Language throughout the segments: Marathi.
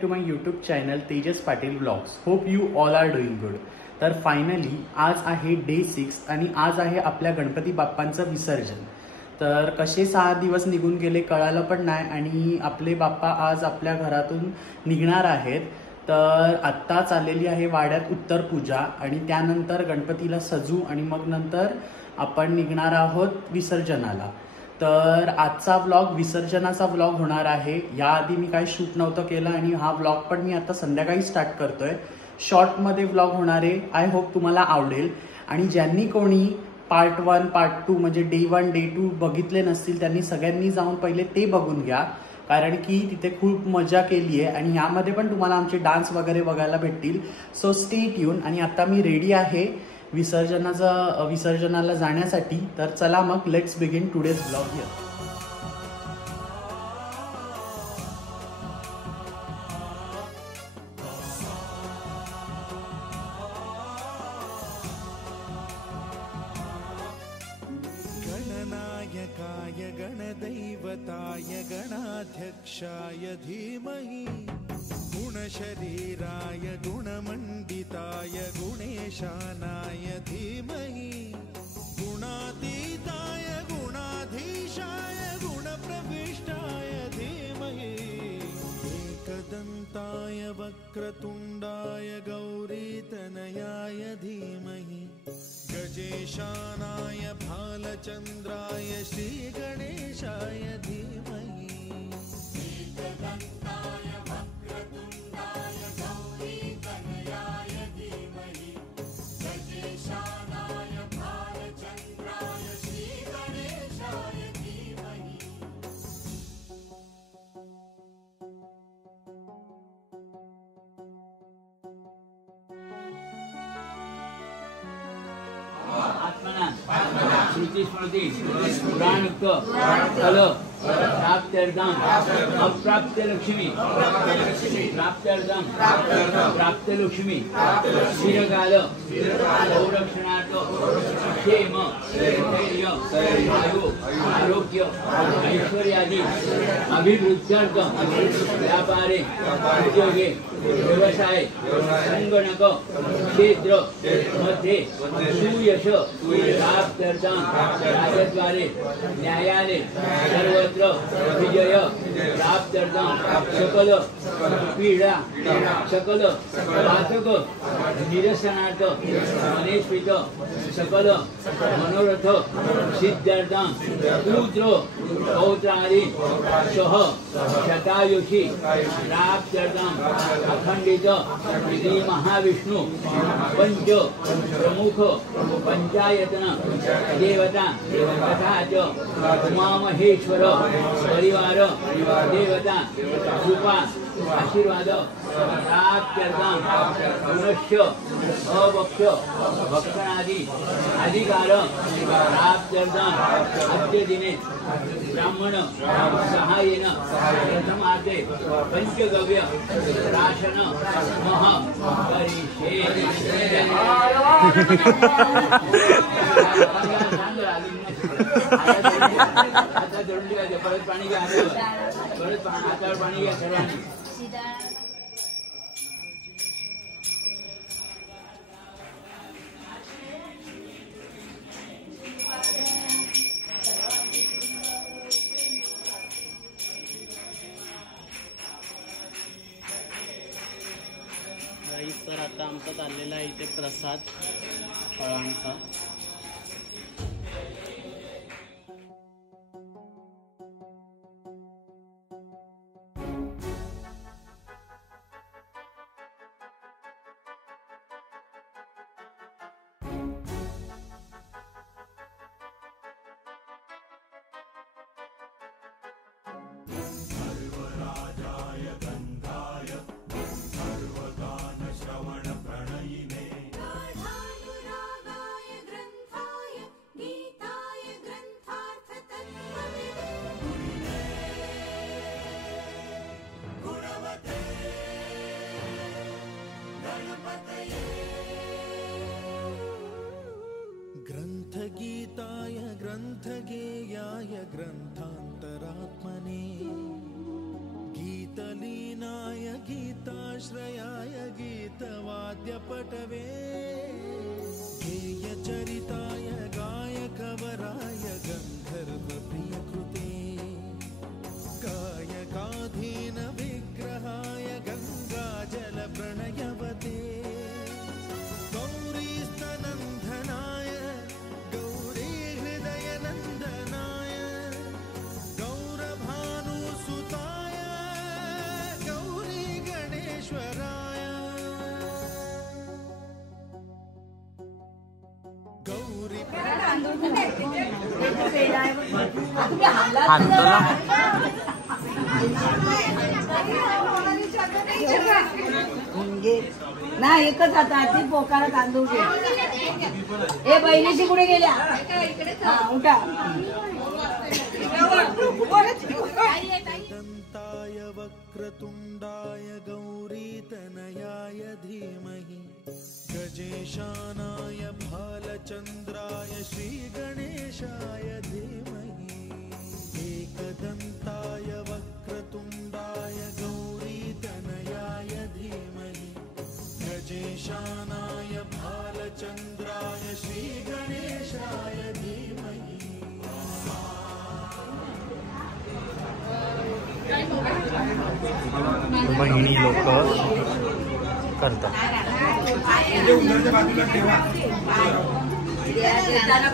to my YouTube channel Tejas Patil Vlogs. Hope you all are doing good. तर फायनली आज आहे डे 6 आणि आज आहे आपल्या गणपती बाप्पांचं विसर्जन. तर कसे 6 दिवस निघून गेले कळालं पण नाही आणि आपले बाप्पा आज आपल्या घरातून निघणार आहेत. तर आत्ताच आलेली आहे वाड्यात उत्तर पूजा आणि त्यानंतर गणपतीला सजू आणि मग नंतर आपण निघणार आहोत विसर्जनाला. तर आजचा व्लॉग विसर्जनाचा व्लॉग होणार आहे. याआधी मी काही शूट नव्हतं केलं आणि हा व्लॉग पण मी आता संध्याकाळी स्टार्ट करतोय. शॉर्टमध्ये व्लॉग होणार आहे. आय होप तुम्हाला आवडेल. आणि ज्यांनी कोणी पार्ट 1 पार्ट 2 म्हणजे डे 1 डे 2 बघितले नसतील त्यांनी सगळ्यांनी जाऊन पहिले ते बघून घ्या, कारण की तिथे खूप मजा केली आहे आणि यामध्ये पण तुम्हाला आमचे डान्स वगैरे बघायला भेटतील. So stay tune. आणि आता मी रेडी आहे विसर्जनाला जाण्यासाठी. तर चला मग let's begin today's vlog here. गणनायकाय गणदैवताय गणाध्यक्षाय धीमहि गुणशरीराय गुणमण्डिताय गुणेशानाय धीमहि गुणातीताय गुणाधीशाय गुणप्रविष्टाय धीमहि एकदन्ताय वक्रतुण्डाय गौरीतनयाय धीमहि गजेशानाय भालचन्द्राय श्रीगणेशाय धीमहि एकदन्ताय वक्रतुण्डाय गौरीतनयाय धीमहि गजेशानाय भालचन्द्राय श्रीगणेशाय धीमहि. श्रुति स्मृति पुराणुक्त फल प्राप्त्यर्थम अप्राप्य लक्ष्मी प्राप्त्यर्थम प्राप्त लक्ष्मी चिरकाल संरक्षणार्थ क्षेम धैर्य आयु आरोग्य ऐश्वर्यादि अभिवृद्ध्यर्थ व्यापारे उद्योगे व्यवसाय संगणक क्षेत्र मध्ये सुयश प्राप्त्यर्थम राजद्वारे न्यायालय सर्वत्र विजय प्राप्त्यर्थम सकल पीडा सकल घातक निरसनार्थ मनेस्वित सकल मनोरथ सिद्ध्यर्थम पुत्र पौत्रादि सह शतायुषी प्राप्त्यर्थम अखंडित श्री महाविष्णु पंच प्रमुख पंचायतन देवता तथा च उमामहेश्वर परिवार देवता कृपा आशीर्वाद प्राप्त्यर्थम पुनश्च अवक्ष भक्षणादि अधिकार प्राप्त्यर्थम अद्य दिने ब्राह्मण सहाय्येन प्रथमार्थे पंचगव्य राशन मह करिष्ये. आता जोडून घ्या. परत पाणी घ्या. परत हातावर पाणी घ्या सर्वांनी. तर आता आमचा चाललेला आहे इथे प्रसाद फळांचा. सर्वराजाय गंधाय सर्वदान श्रवण ग्रन्थगीताय ग्रन्थगेयाय ग्रन्थान्तरात्मने गीतलीनाय गीताश्रयाय गीतवाद्यपटवे गेयचरिताय गायकवराय गन्धर्वप्रियकृते गायकाधीन विग्रहाय गङ्गाजलप्रणयवते गौरीस्तनन्दनाय गौरीहृदयनन्दनाय गौरभानुसुताय गौरी गणेश्वराय गौरी ना एकच आता ती पोकारा तांदूळ घे. ए बहिणीशी कुठे गेल्या? हा उठा. दन्ताय वक्रतुण्डाय गौरीतनयाय धीमहि गजेशानाय भालचन्द्राय श्रीगणेशाय धीमहि एकदन्ताय वक्रतुण्डाय गौरीतनयाय धीमहि गजेशानाय भालचन्द्राय श्रीगणेशाय धीमहि बहिणी लोक करतात.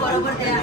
बरोबर द्या.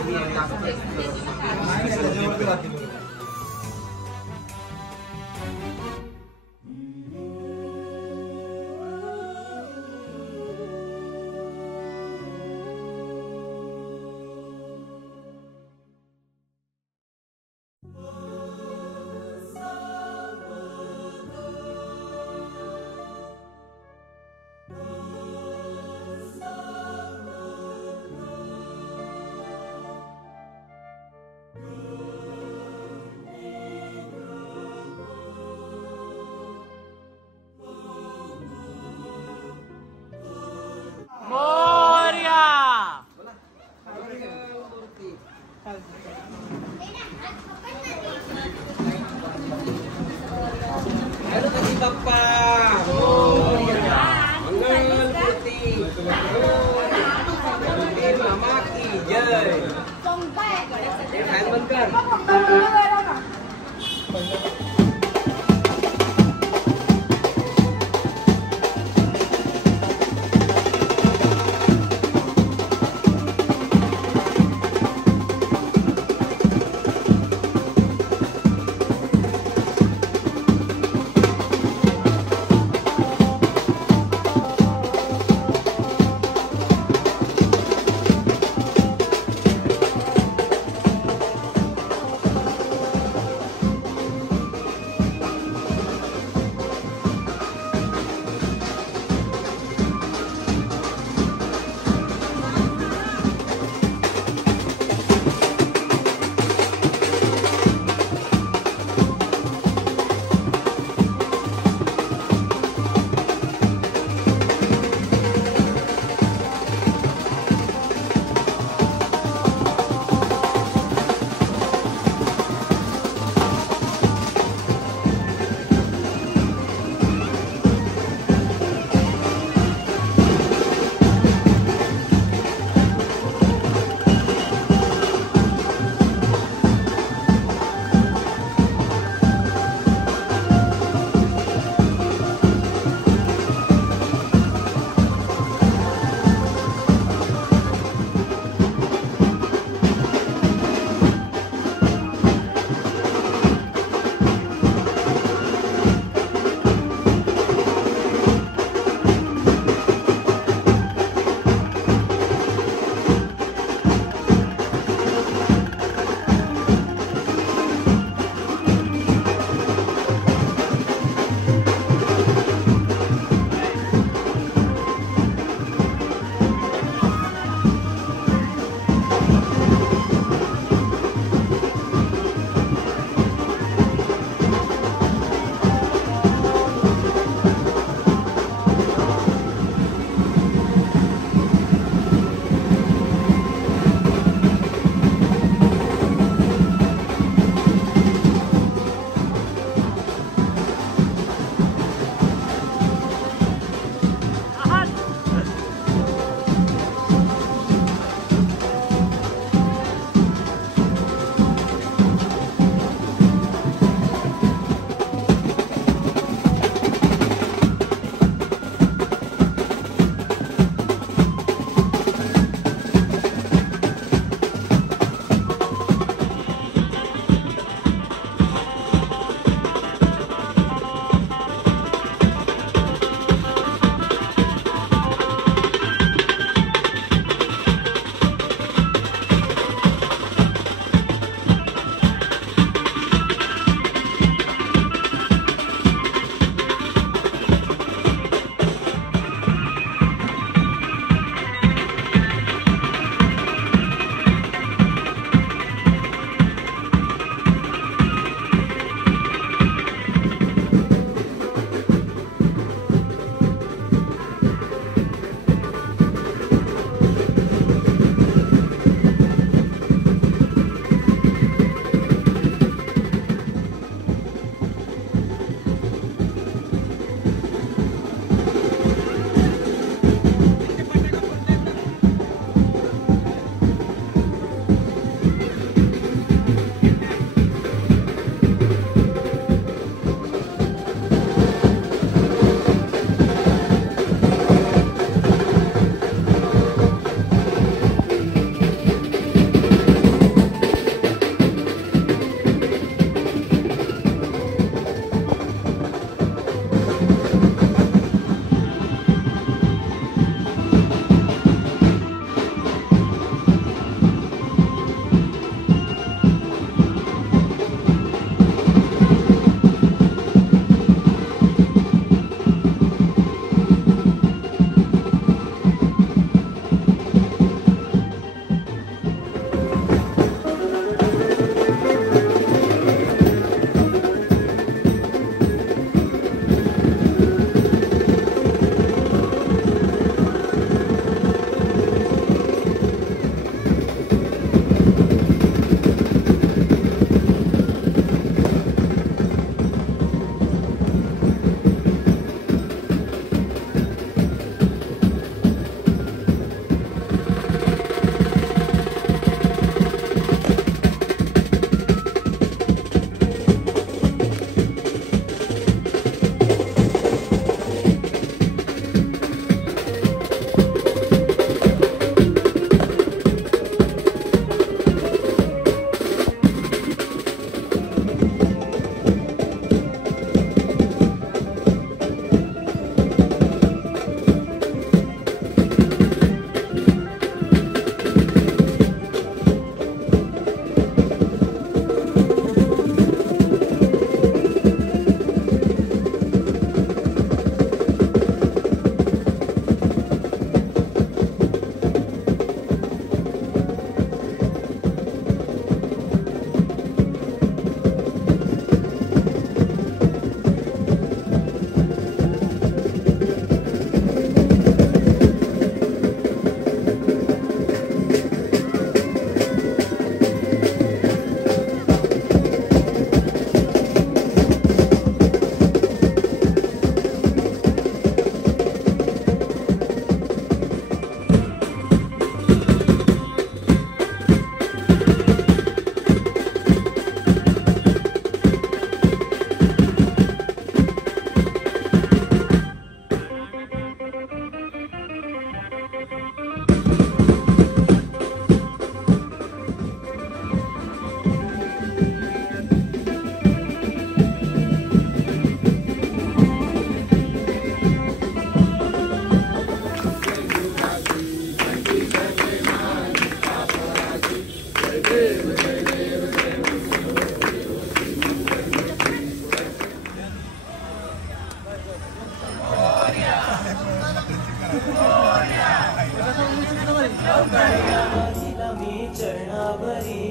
दिला मी चरणावरी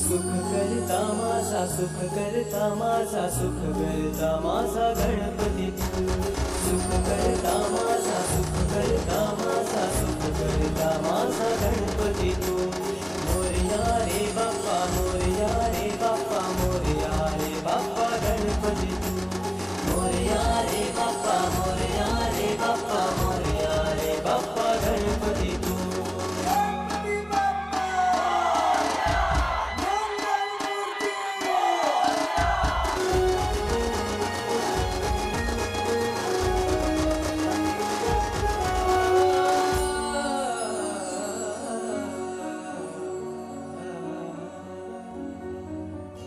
सुख करता माझा सुख करता माझा सुख करता माझा गणपती तू सुख करता माझा सुख करता माझा सुख करता माझा गणपती तू मोरया रे बाप्पा मोरया रे बाप्पा मोरया रे बाप्पा गणपती तू मोरया रे बाप्पा मोरया रे बाप्पा मोरया रे बाप्पा गणपती तू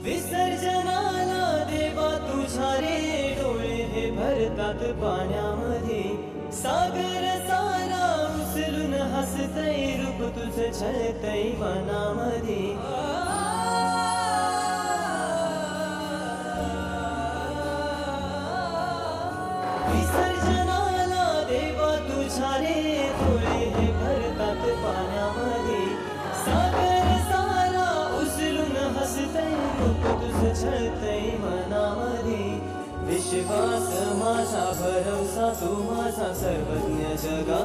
विसर्जनाला देवा तुझ्या रे डोळे हे भरतात पाण्यामध्ये सागर सारा उचलून हसतय रूप तुझं छळतय मनामध्ये विसर्जनाला देवा तुझ्या रे डोळे हे भरतात पाण्यामध्ये सागर सारा उचलून हसतय रूप तुझं छळतय मनामध्ये विश्वास माझा भरवसा तू माझा सर्वज्ञ जगा